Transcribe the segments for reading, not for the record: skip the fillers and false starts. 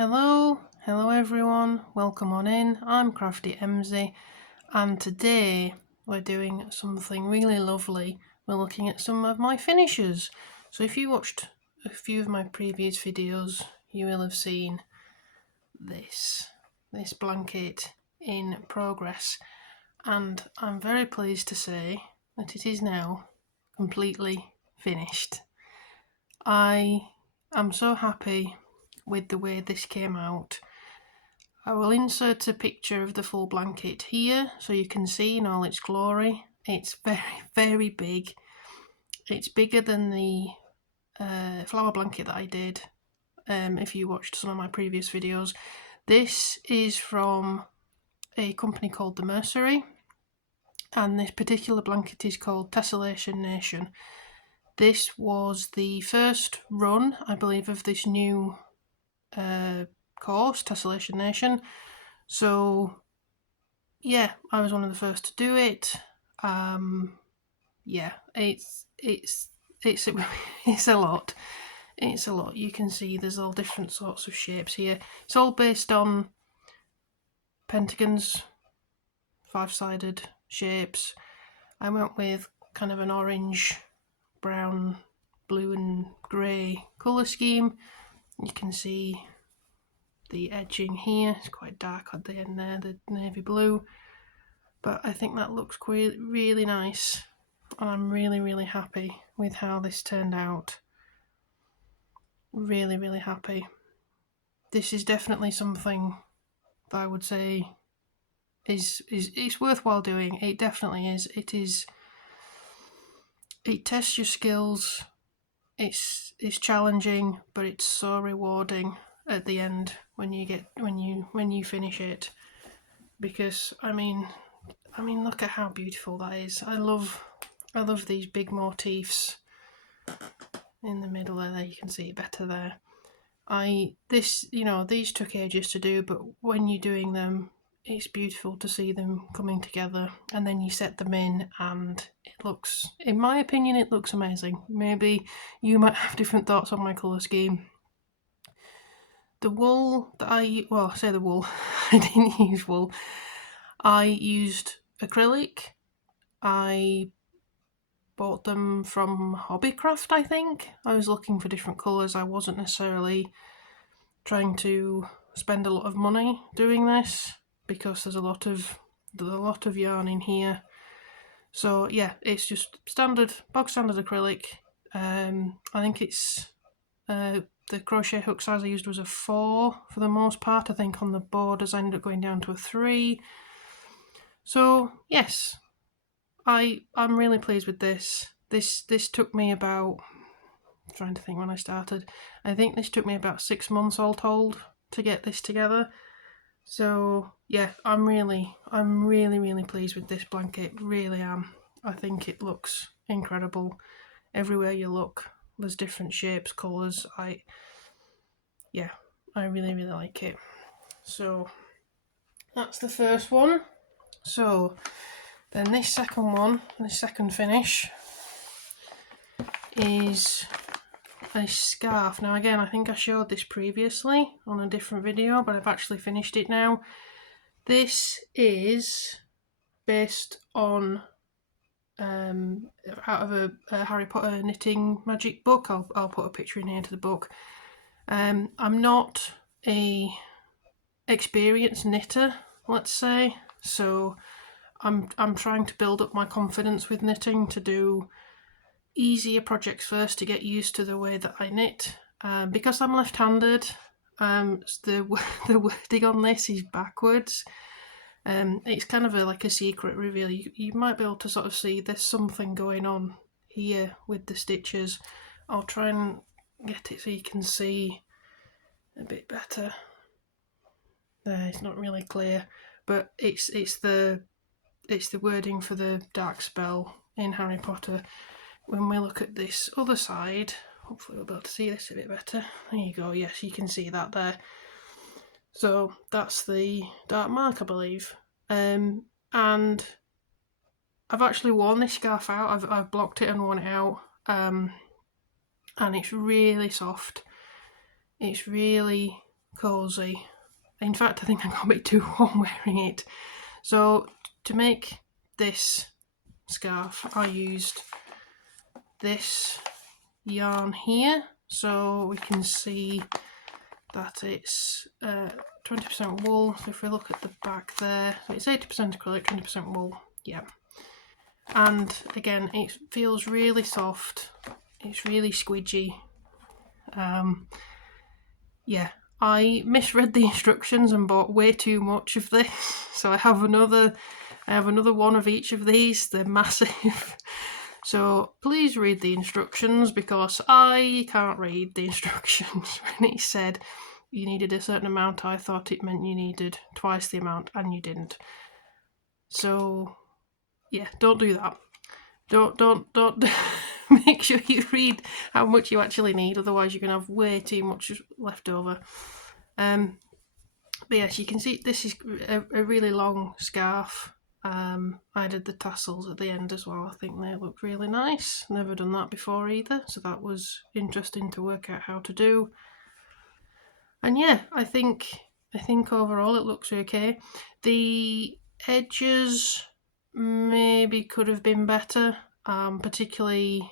Hello everyone, welcome on in. I'm Crafty Emsy, and today we're doing something really lovely. We're looking at some of my finishes. So if you watched a few of my previous videos, you will have seen this blanket in progress, and I'm very pleased to say that it is now completely finished. I am so happy with the way this came out. I will insert a picture of the full blanket here so you can see in all its glory. It's very big. It's bigger than the flower blanket that I did if you watched some of my previous videos. This is from a company called The Mercery, and this particular blanket is called Tessellation Nation. This was the first run, I believe, of this new course, Tessellation Nation. So yeah, I was one of the first to do it. Yeah, it's it's a lot. It's a lot. You can see there's all different sorts of shapes here. It's all based on pentagons, 5-sided shapes. I went with kind of an orange, brown, blue and grey colour scheme. You can see the edging here. It's quite dark at the end there, the navy blue. But I think that looks really nice, and I'm really happy with how this turned out. Really happy. This is definitely something that I would say is worthwhile doing. It definitely is. It tests your skills. It's challenging, but it's so rewarding at the end when you finish it. Because I mean, look at how beautiful that is. I love these big motifs in the middle there. You can see it better there. These took ages to do, but when you're doing them, it's beautiful to see them coming together, and then you set them in, and it looks, in my opinion, it looks amazing. Maybe you might have different thoughts on my colour scheme. The wool that I say the wool, I didn't use wool. I used acrylic. I bought them from Hobbycraft, I think. I was looking for different colours. I wasn't necessarily trying to spend a lot of money doing this because there's a lot of yarn in here. So yeah, it's just bog standard acrylic. I think it's the crochet hook size I used was a 4 for the most part. I think on the borders I ended up going down to a 3. So yes, I'm really pleased with this. This took me about, I'm trying to think when I started. I think this took me about 6 months all told to get this together. So yeah, I'm really pleased with this blanket. Really am. I think it looks incredible. Everywhere you look, there's different shapes, colours. I really like it. So that's the first one. So then this second finish is a scarf. Now again, I think I showed this previously on a different video, but I've actually finished it now. This is based on out of a Harry Potter knitting magic book. I'll put a picture in here to the book. I'm not a experienced knitter, let's say, so I'm trying to build up my confidence with knitting, to do easier projects first, to get used to the way that I knit. Because I'm left-handed, the wording on this is backwards. It's kind of like a secret reveal. You might be able to sort of see there's something going on here with the stitches. I'll try and get it so you can see a bit better. There, it's not really clear, but it's the wording for the dark spell in Harry Potter. When we look at this other side, hopefully we'll be able to see this a bit better. There you go, yes, you can see that there. So that's the dark mark, I believe. And I've actually worn this scarf out. I've blocked it and worn it out. And it's really soft. It's really cosy. In fact, I think I got a bit too warm wearing it. So to make this scarf, I used this yarn here, so we can see that it's 20% wool. So if we look at the back there, so it's 80% acrylic, 20% wool. Yeah. And again, it feels really soft. It's really squidgy. Yeah, I misread the instructions and bought way too much of this. So I have another one of each of these. They're massive. So please read the instructions, because I can't read the instructions. When it said you needed a certain amount, I thought it meant you needed twice the amount, and you didn't. So yeah, don't do that. Don't make sure you read how much you actually need, otherwise you're going to have way too much left over. But yes, you can see this is a really long scarf. I did the tassels at the end as well. I think they look really nice. Never done that before either, so that was interesting to work out how to do. And yeah, I think overall it looks okay. The edges maybe could have been better, particularly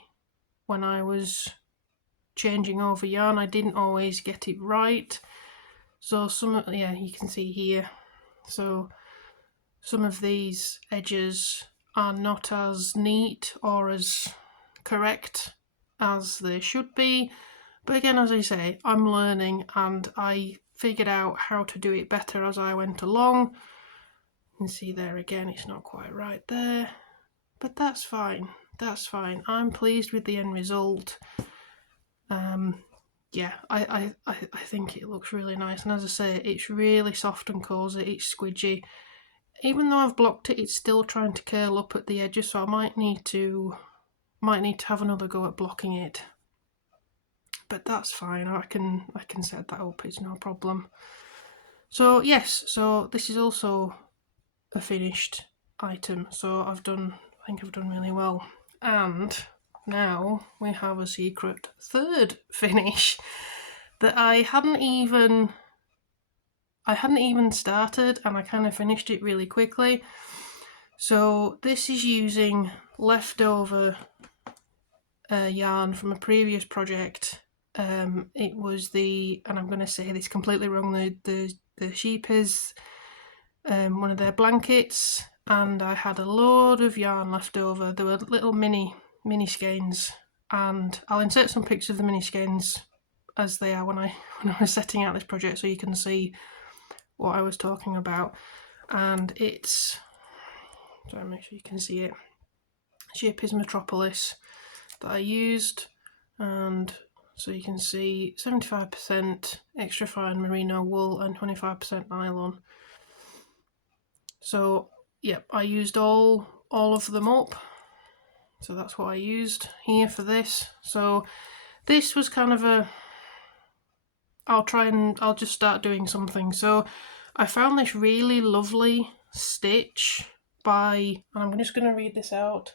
when I was changing over yarn. I didn't always get it right. So yeah, you can see here. So some of these edges are not as neat or as correct as they should be. But again, as I say, I'm learning, and I figured out how to do it better as I went along. You can see there again, it's not quite right there, but that's fine. That's fine. I'm pleased with the end result. Yeah, I think it looks really nice, and as I say, it's really soft and cosy. It's squidgy. Even though I've blocked it, it's still trying to curl up at the edges, so I might need to have another go at blocking it. But that's fine. I can set that up. It's no problem. So yes, so this is also a finished item. So I think I've done really well. And now we have a secret third finish that I hadn't even started, and I kind of finished it really quickly. So this is using leftover yarn from a previous project. It was and I'm going to say this completely wrong, the sheep is one of their blankets, and I had a load of yarn left over. There were little mini skeins, and I'll insert some pictures of the mini skeins as they are when I was setting out this project, so you can see what I was talking about. And it's, sorry, make sure you can see it, Sheep is Metropolis that I used, and so you can see 75% extra fine merino wool and 25% nylon. So yeah, I used all of them up. So that's what I used here for this. So this was kind of I'll just start doing something. So I found this really lovely stitch by, and I'm just going to read this out.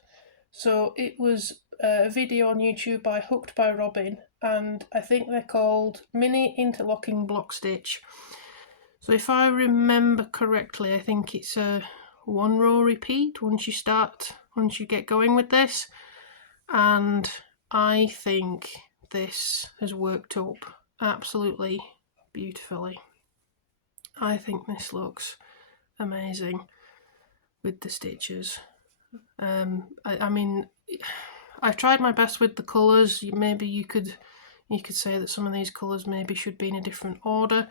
So it was a video on YouTube by Hooked by Robin, and I think they're called Mini Interlocking Block Stitch. So if I remember correctly, I think it's a 1 row repeat once you get going with this, and I think this has worked up absolutely beautifully. I think this looks amazing with the stitches. I mean, I've tried my best with the colours. Maybe you could say that some of these colours maybe should be in a different order.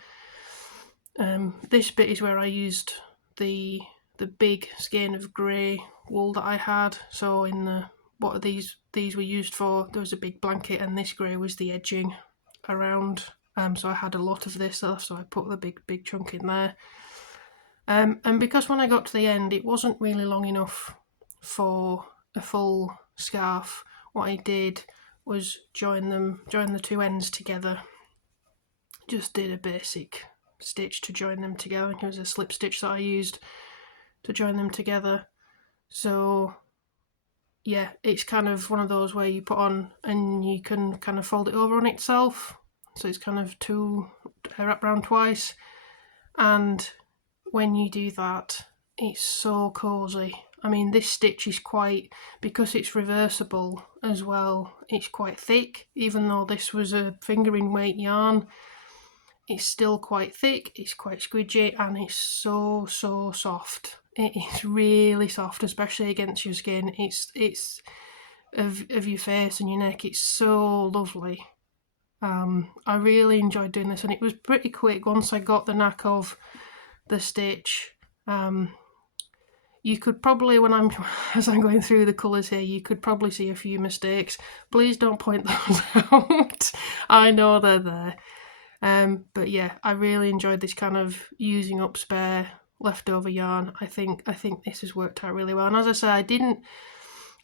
This bit is where I used the big skein of grey wool that I had. So in what these were used for, there was a big blanket, and this grey was the edging around. So I had a lot of this, so I put the big chunk in there. And because when I got to the end, it wasn't really long enough for a full scarf, what I did was join the two ends together. Just did a basic stitch to join them together. I think it was a slip stitch that I used to join them together. So yeah, it's kind of one of those where you put on and you can kind of fold it over on itself. so it's kind of wrapped around twice, and when you do that, it's so cozy. I mean, this stitch is quite, because it's reversible as well, it's quite thick. Even though this was a fingering weight yarn, it's still quite thick, it's quite squidgy, and it's so soft. It is really soft, especially against your skin. It's of your face and your neck. It's so lovely. I really enjoyed doing this, and it was pretty quick once I got the knack of the stitch. You could probably, as I'm going through the colours here, you could probably see a few mistakes. Please don't point those out. I know they're there. But yeah, I really enjoyed this kind of using up spare leftover yarn. I think this has worked out really well. And as I say,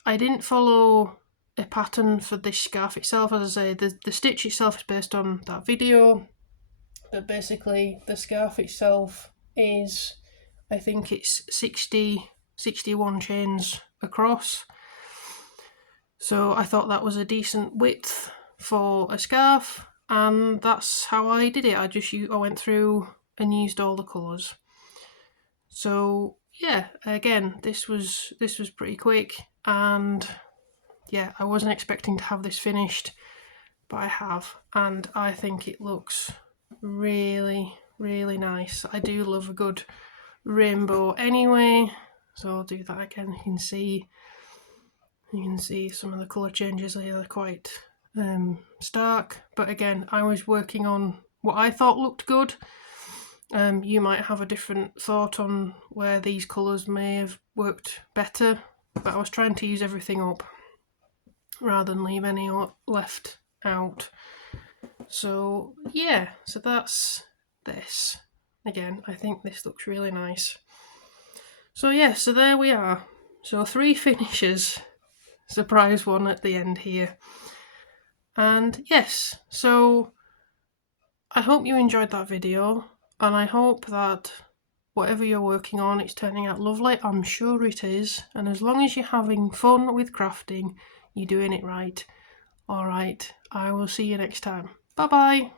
I didn't follow a pattern for this scarf itself. As I say, the stitch itself is based on that video, but basically the scarf itself is, I think it's 61 chains across. So I thought that was a decent width for a scarf, and that's how I did it. I went through and used all the colours. So yeah, again, this was pretty quick, and yeah, I wasn't expecting to have this finished, but I have, and I think it looks really nice. I do love a good rainbow anyway, so I'll do that again. You can see some of the colour changes here. They're quite stark, but again, I was working on what I thought looked good. You might have a different thought on where these colours may have worked better, but I was trying to use everything up rather than leave any left out. So yeah, so that's this. Again, I think this looks really nice. So yeah, so there we are. So 3 finishes, surprise one at the end here. And yes, so I hope you enjoyed that video, and I hope that whatever you're working on, it's turning out lovely. I'm sure it is, and as long as you're having fun with crafting, you're doing it right. Alright, I will see you next time. Bye bye!